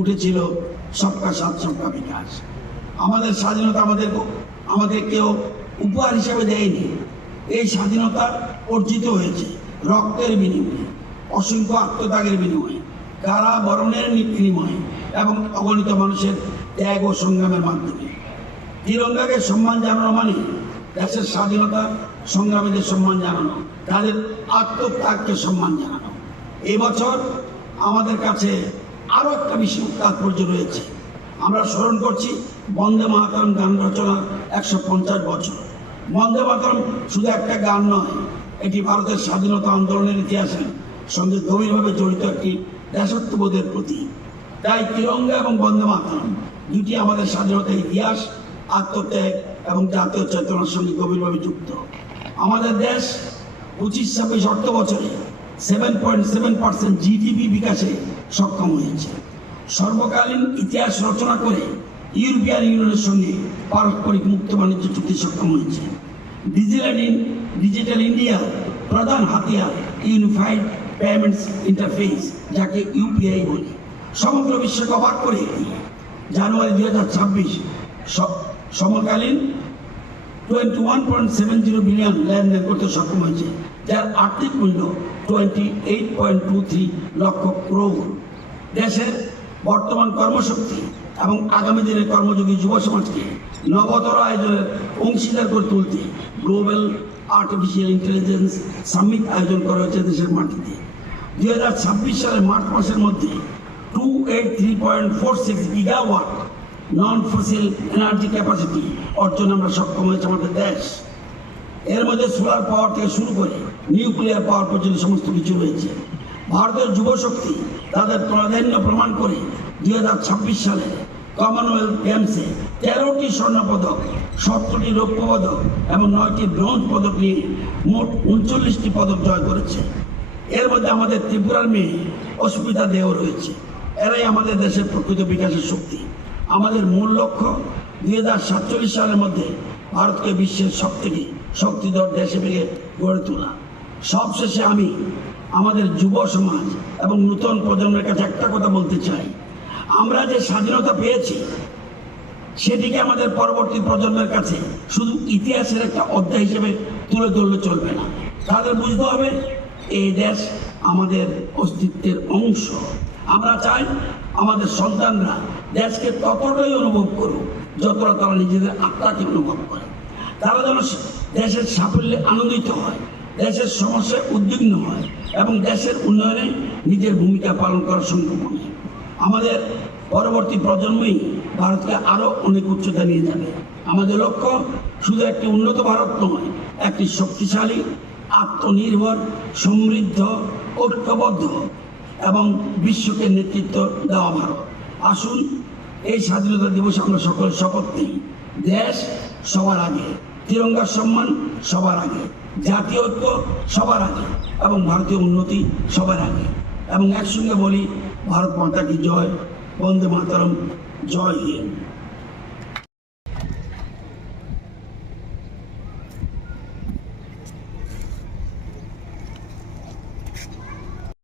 উঠেছিল সবকা সাথ সবকা বিকাশ। আমাদের স্বাধীনতা আমাদের কেউ উপহার হিসেবে দেয়নি। এই স্বাধীনতা অর্জিত হয়েছে রক্তের বিনিময়ে, অসংখ্য আত্মত্যাগের বিনিময়ে, কারাবরণের বিনিময়ে এবং অগণিত মানুষের ত্যাগ ও সংগ্রামের মাধ্যমে। তিরঙ্গাকে সম্মান জানানো মানে দেশের স্বাধীনতা সংগ্রামীদের সম্মান জানানো, তাদের আত্মত্যাগকে সম্মান জানানো। এই বছর আমাদের কাছে আরও একটা বিশেষ তাৎপর্য রয়েছে। আমরা স্মরণ করছি বন্দে মাতরম গান রচনার 150 বছর। বন্দে মাতরম শুধু একটা গান নয়, এটি ভারতের স্বাধীনতা আন্দোলনের ইতিহাসের সঙ্গে গভীরভাবে জড়িত একটি দেশাত্মবোধের প্রতীক। তাই তিরঙ্গা এবং বন্দে মাতরম দুটি আমাদের স্বাধীনতার ইতিহাস, আত্মত্যাগ এবং জাতীয় চেতনার সঙ্গে গভীরভাবে যুক্ত। আমাদের দেশ 25-26 অর্থ বছরে 7.7% জিডিপি বিকাশে সক্ষম হয়েছে। সর্বকালীন ইতিহাস রচনা করে ইউরোপিয়ান ইউনিয়নের সঙ্গে পারস্পরিক মুক্ত বাণিজ্য চুক্তি সক্ষম হয়েছে। ডিজিটাল ইন্ডিয়া প্রধান হাতিয়ার ইউনিফাইড পেমেন্টস ইন্টারফেস, যাকে ইউপিআই বলি, সমগ্র বিশ্বকে অবাক করে জানুয়ারি 2026 সমকালীন 21.70 বিলিয়ন লেনদেন করতে সক্ষম হয়েছে, যার আর্থিক মূল্য 28.23 লক্ষ ক্রোড়। দেশের বর্তমান কর্মশক্তি এবং আগামী দিনের কর্মযোগী যুব সমাজকে নবতর আয়োজনের অংশীদার করে তুলতে গ্লোবাল আর্টিফিশিয়াল ইন্টেলিজেন্স সামিট আয়োজন করা হয়েছে দেশের মাটিতে। 2026 সালের মার্চ মাসের মধ্যে 283.46 গিগাওয়াট নন ফসিল এনার্জি ক্যাপাসিটি অর্জনে আমরা সক্ষম হয়েছে আমাদের দেশ। এর মধ্যে সোলার পাওয়ার থেকে শুরু করে নিউক্লিয়ার পাওয়ার পর্যন্ত সমস্ত কিছু রয়েছে। ভারতের যুবশক্তি তাদের প্রাধান্য প্রমাণ করে 2026 সালে কমনওয়েলথ গেমসে 13টি স্বর্ণপদক, 17টি রৌপ্য পদক এবং 9টি ব্রোঞ্জ পদক নিয়ে মোট 39টি পদক জয় করেছে। এর মধ্যে আমাদের ত্রিপুরার মেয়ে অস্মিতা দেও রয়েছে। এরাই আমাদের দেশের প্রকৃত বিকাশের শক্তি। আমাদের মূল লক্ষ্য 2047 সালের মধ্যে ভারতকে বিশ্বের সবথেকে শক্তিধর দেশ হিসেবে গড়ে তোলা। সবশেষে আমি আমাদের যুব সমাজ এবং নূতন প্রজন্মের কাছে একটা কথা বলতে চাই, আমরা যে স্বাধীনতা পেয়েছি সেটিকে আমাদের পরবর্তী প্রজন্মের কাছে শুধু ইতিহাসের একটা অধ্যায় হিসেবে তুলে ধরলে চলবে না। তাদের বুঝতে হবে এই দেশ আমাদের অস্তিত্বের অংশ। আমরা চাই আমাদের সন্তানরা দেশকে ততটাই অনুভব করুক যতটা তারা নিজেদের আত্মাকে অনুভব করে। তারা যেন দেশের সাফল্যে আনন্দিত হয়, দেশের সমস্যায় উদ্বিগ্ন হয় এবং দেশের উন্নয়নে নিজের ভূমিকা পালন করার সংকল্প নেয়। আমাদের পরবর্তী প্রজন্মই ভারতকে আরও অনেক উচ্চতা নিয়ে যাবে। আমাদের লক্ষ্য শুধু একটি উন্নত ভারত নয়, একটি শক্তিশালী, আত্মনির্ভর, সমৃদ্ধ, ঐক্যবদ্ধ এবং বিশ্বকে নেতৃত্ব দেওয়া ভারত। আসুন এই স্বাধীনতা দিবসে আমরা সকলে শপথ নিই, দেশ সবার আগে, তিরঙ্গার সম্মান সবার আগে, জাতীয় ঐক্য সবার আগে এবং ভারতীয় উন্নতি সবার আগে। এবং একসঙ্গে বলি, ভারত মাতা কি জয়, বন্দে মাতরম, জয় হিন্দ।